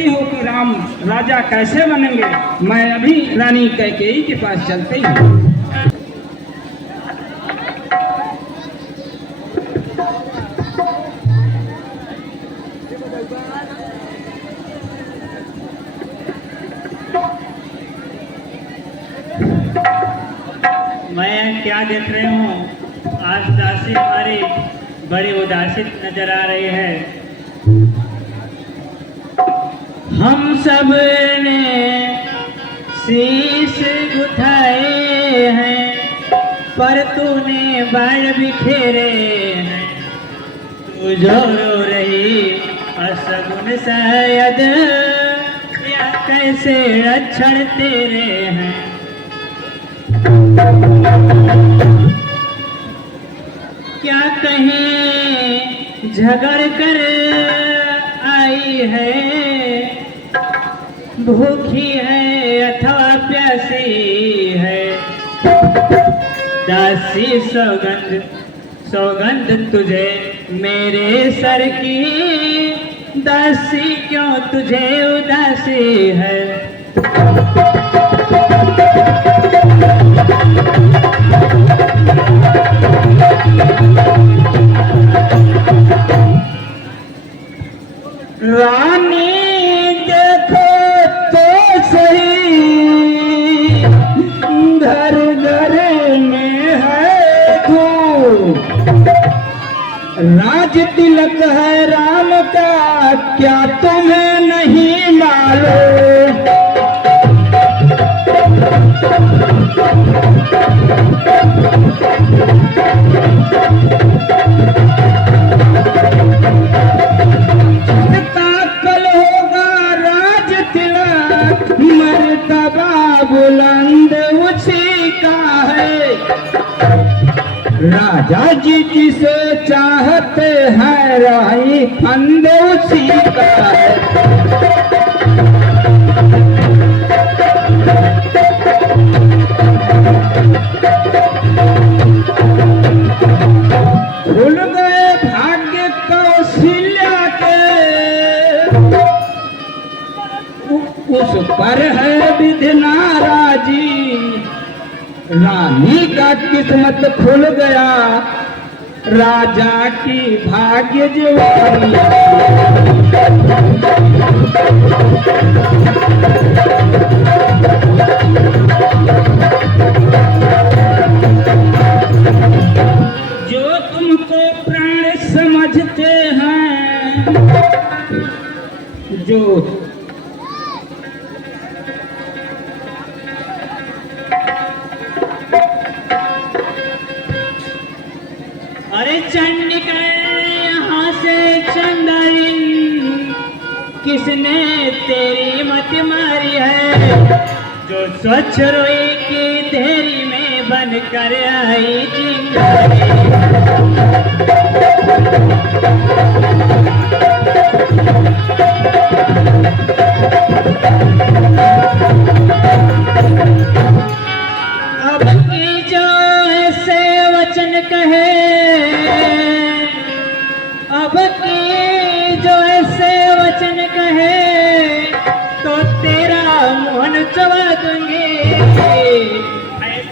देखती हूँ कि राम राजा कैसे बनेंगे। मैं अभी रानी कैकेयी के पास चलती हूँ। मैं क्या देख रही हूँ, आज दासी हमारी बड़ी उदासी नजर आ रही है। हम सब ने शीश उठाए हैं, पर तूने बाल बिखेरे हैं। तू जो रो रही असगुन शायद, या कैसे लक्षण तेरे हैं। क्या कहीं झगड़ कर आई है, भूखी है अथवा प्यासी है। दासी सौगंध सौगंध तुझे मेरे सर की, दासी क्यों तुझे उदासी है। रानी देखो तो सही, घर घर में है धूम। राज तिलक है राम का, क्या तुम्हें नहीं मालूम। बुलंद उसी का है, राजा जी जिसे चाहते हैं राही फंद उसी का है। भूल गए भाग्य कौशल्या के, उस पर है विधि नाराजी। रानी का किस्मत खुल गया, राजा की भाग्य जुआरी। जो तुमको प्राण समझते हैं, जो अरे चंडिका यहाँ से चंदरिन, किसने तेरी मत मारी है। जो स्वच्छ रोई की देरी में बनकर आई चिंगारी। अब की जो ऐसे वचन कहे, अब की जो ऐसे वचन कहे, तो तेरा मोहन चबा दूंगी।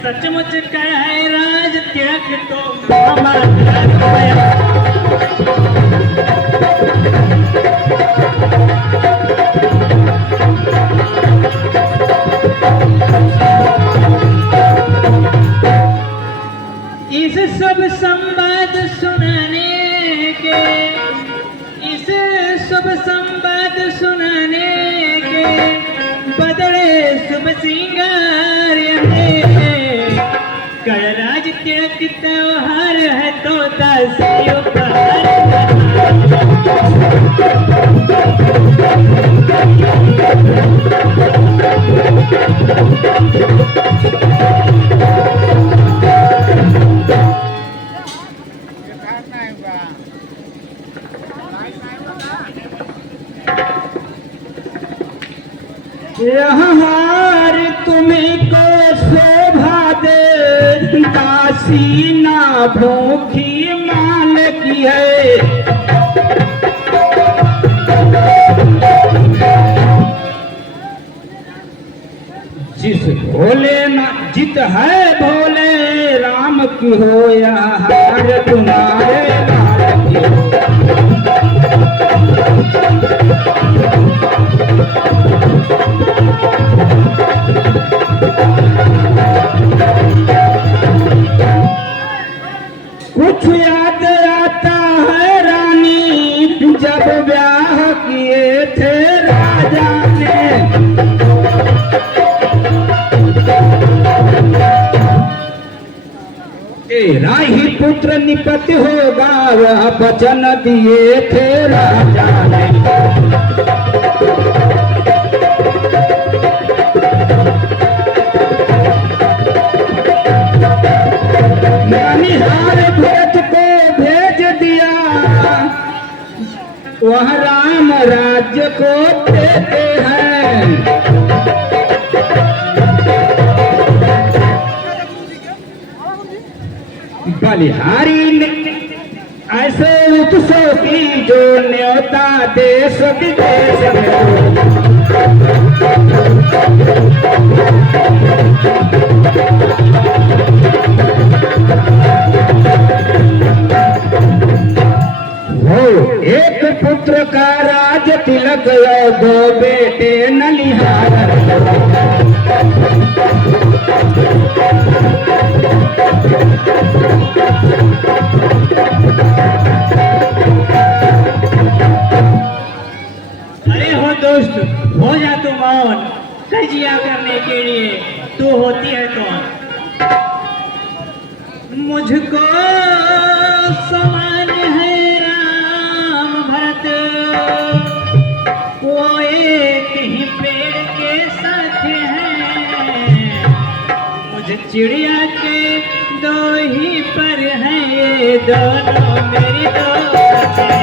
सचमुच कहे राज त्याग तो हमारा। इस सब संवाद सुनाने के, इस सब संवाद सुनाने के बदले शुभ सिंगार कर राज त्याग त्योहार है तो दासियों का। हार तुम्हें को शोभा दे, दासी ना भूखी माल की है। भोले ना जित है भोले राम की हो या हार तुम्हारे लाल की हो। कुछ याद आता है रानी जब ब्याह किए थे राजा ने। तेरा ही पुत्र निपति होगा वह वचन दिए थे राजा ने। निहार भरत को भेज दिया वह राम राज्य को देते हैं। बलिहारी ने ऐसे उत्सव की जो न्योता देश विदेश में। हो एक पुत्र का राज तिलक और दो बेटे नलिहार। अरे हो दोस्त, हो जा तू मौन, कजिया करने के लिए तू होती है कौन। मुझको समान है राम भरत, वो एक ही पेड़ के साथ हैं। मुझे चिड़िया के दो ही पर हैं, ये दोनों मेरी दोस्त हैं।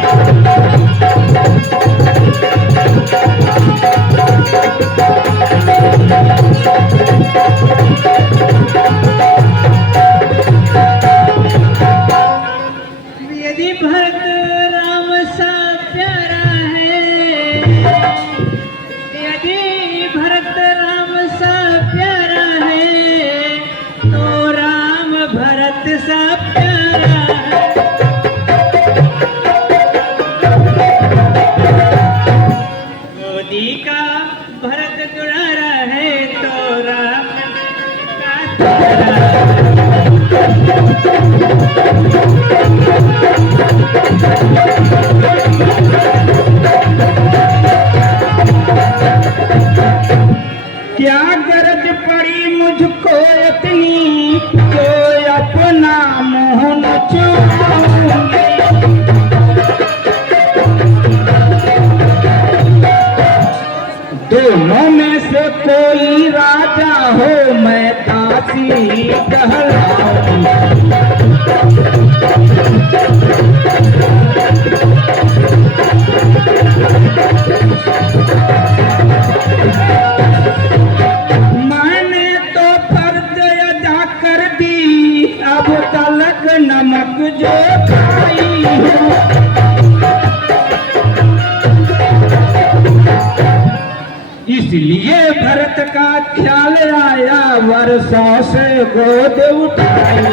यदि भरत राम सा प्यारा है, यदि भरत राम सा प्यारा है, तो राम भरत सा प्यारा है। गोदी का भरत दुलारा है, तो राम का प्यारा है। क्या गरज पड़ी मुझको इतनी जो अपना मुँह न छूऊंगी। दोनों में से कोई राजा हो मैं दासी कहलाऊंगी। मैंने तो फर्ज अदा कर दी अब तलक नमक जो खाई हूँ। इसलिए भरत का ख्याल आया वर्षों से गोद उठाई।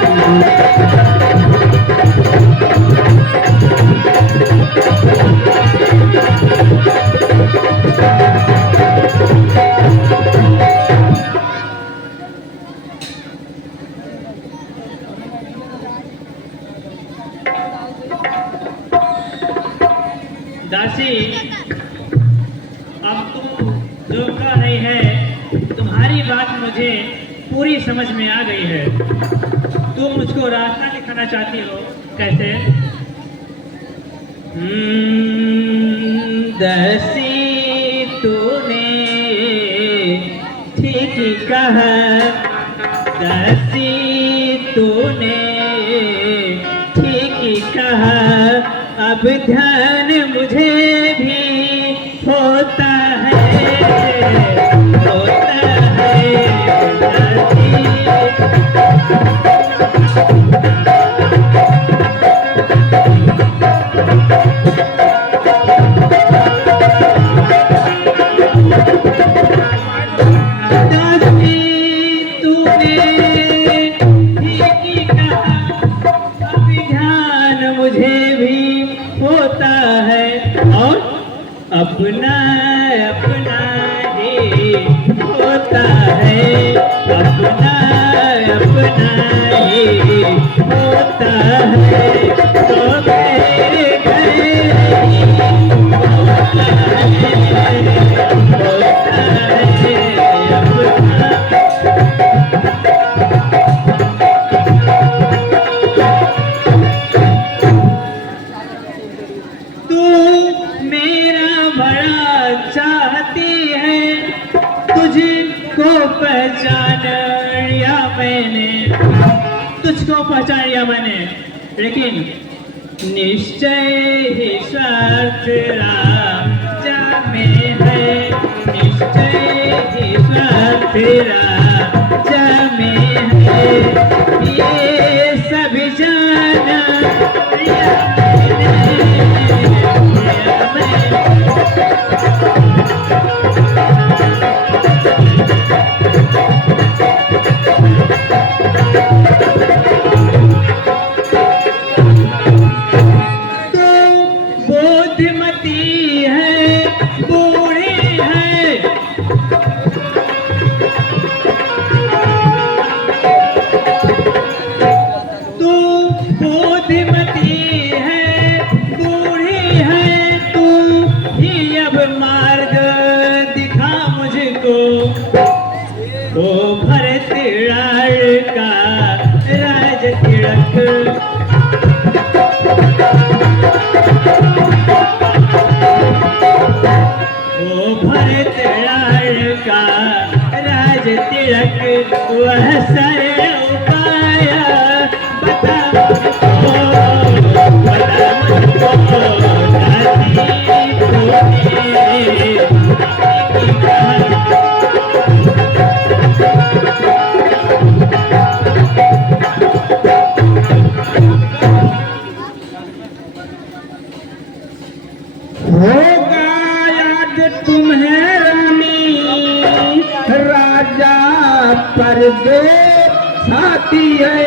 दासी, अब तुम जो कह रही है, तुम्हारी बात मुझे पूरी समझ में आ गई है। तुम मुझको रास्ता दिखाना चाहती हो, कैसे? दासी तूने ठीक ही कहा, दासी तूने ठीक ही कहा। अब ध्यान मुझे भी होता है, होता है दासी। दासी अपना ही होता है, अपना अपना ही होता है, तो मेरे घर ही होता है अपना। तू मेरा बड़ा चाहती है, तुझको पहचान लिया मैंने, तुझको पहचान लिया मैंने, लेकिन निश्चय ही स्वार्थ राजा में है, निश्चय ही स्वार्थ राजा में है, ये सभी जाना लिया बुद्धिमती है, बूढ़ी है, तू बुद्धिमती है, बूढ़ी है, तू ही अब मार्ग दिखा मुझको, ओ भरत का राज तिलक, भरत का राज तिलक, वह सरल उपाय बता मुझको, बता मुझको, दासी तूने की कहा। होगा याद तुम्हें रानी, राजा पर दो छाती है,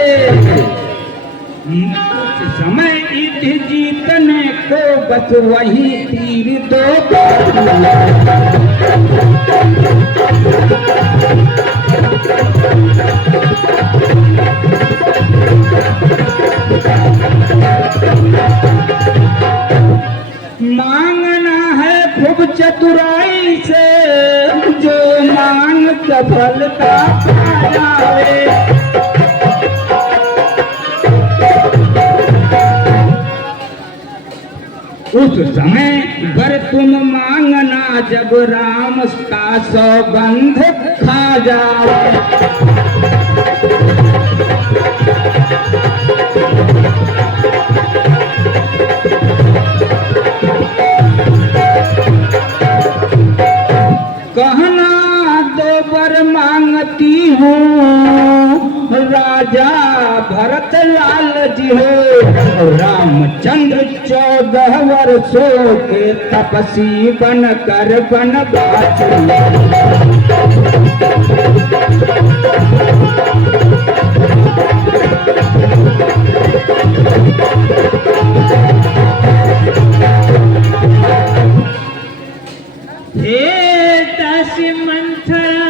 कुछ समय ईद जीतने को बस वही तीर दो। मांगना है खूब चतुराई से, जो मांग सफलता पा जावे, उस समय पर तुम मांगना जब राम का सौगंध खा जावे। कहना दो वर मांगती हूँ, राजा भरत लाल जी हो, रामचंद्र 14 वर्षों के तपसी बन कर बनवास। हे दासी मंथरा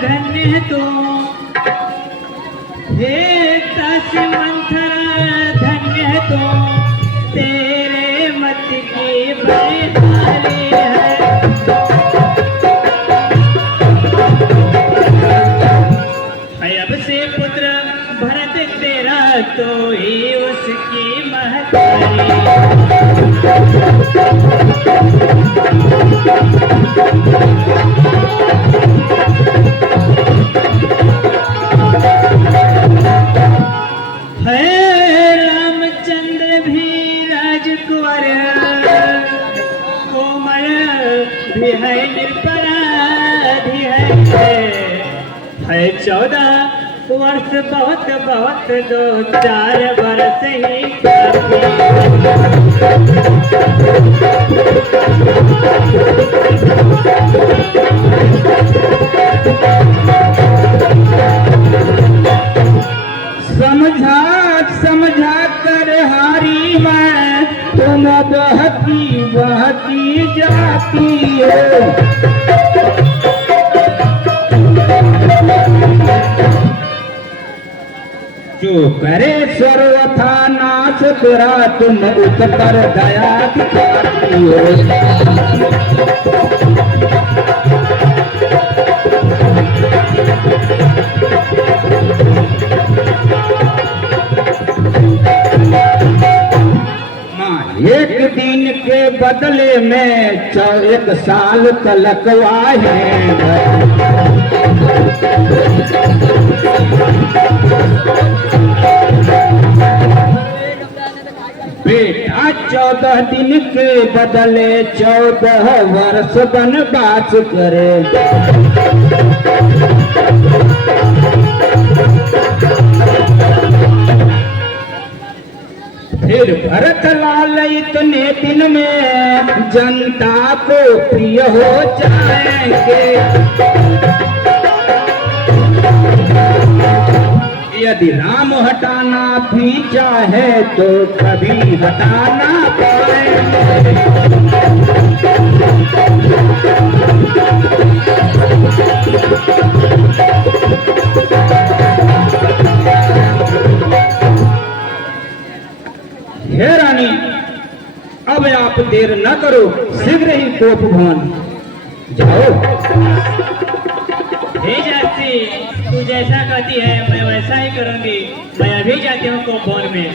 धन्य तू, हे दासी मंथरा धन्य तू, तेरे मत की बलिहारी है, अब से पुत्र भरत तेरा तो ही उसकी महतारी। है रामचंद्र भी राजकुंवर, कोमल भी है, निरपराधी है 14 वर्ष बहुत बहुत 2-4 वर्ष ही काफी। समझा कर हारी मैं, तुम बहकी बहकी जाती हो। जो करे सर्वथा नाश तेरा तुम उत्तर दया दिखाती हो। एक दिन के बदले में 1 साल तलकवाए। बेटा 14 दिन के बदले 14 वर्ष वनवास करे। फिर भरत लाल इतने दिन में जनता को प्रिय हो जाएंगे। यदि राम हटाना भी चाहे तो कभी हटा ना पाएंगे। हे रानी, अब आप देर न करो, शीघ्र ही कोप भवन जाओ। हे जाती, तू जैसा कहती है मैं वैसा ही करूंगी। मैं अभी जाती हूँ कोप भवन में।